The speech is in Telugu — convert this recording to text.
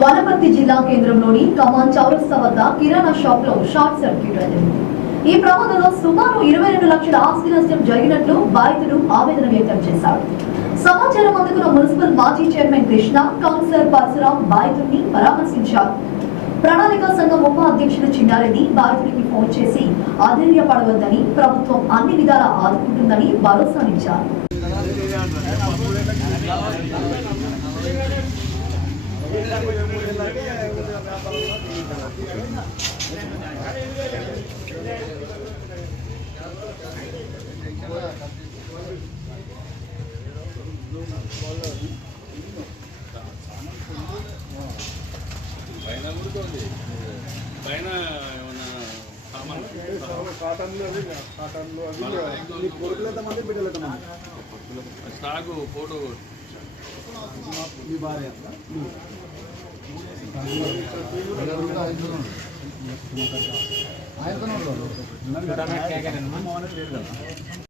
వనపర్తి జిల్లా కేంద్రంలోని కమాన్ చౌరస్తా వద్ద కిరాణా షాప్ లో షార్ట్ సర్క్యూట్ అయింది. ఈ ప్రమాదంలో సుమారు 22 లక్షల ఆస్తి నష్టం జరిగినట్లు బాధితుడు ఆవేదన వ్యక్తం చేశారు. సమాచారం అందుకున్న మున్సిపల్ మాజీ చైర్మన్ కృష్ణ, కౌన్సిలర్ పరశురాం బాధితుడిని పరామర్శించారు. ప్రణాళిక సంఘం ఉప అధ్యక్షుడు చిన్నారెడ్డి బాధితుడికి ఫోన్ చేసి ఆధైర్యపడవద్దని, ప్రభుత్వం అన్ని విధాలా ఆదుకుంటుందని భరోసానిచ్చారు. పైన ఏమన్నా సామాన్ స్టాకు ఫోటో ఆయన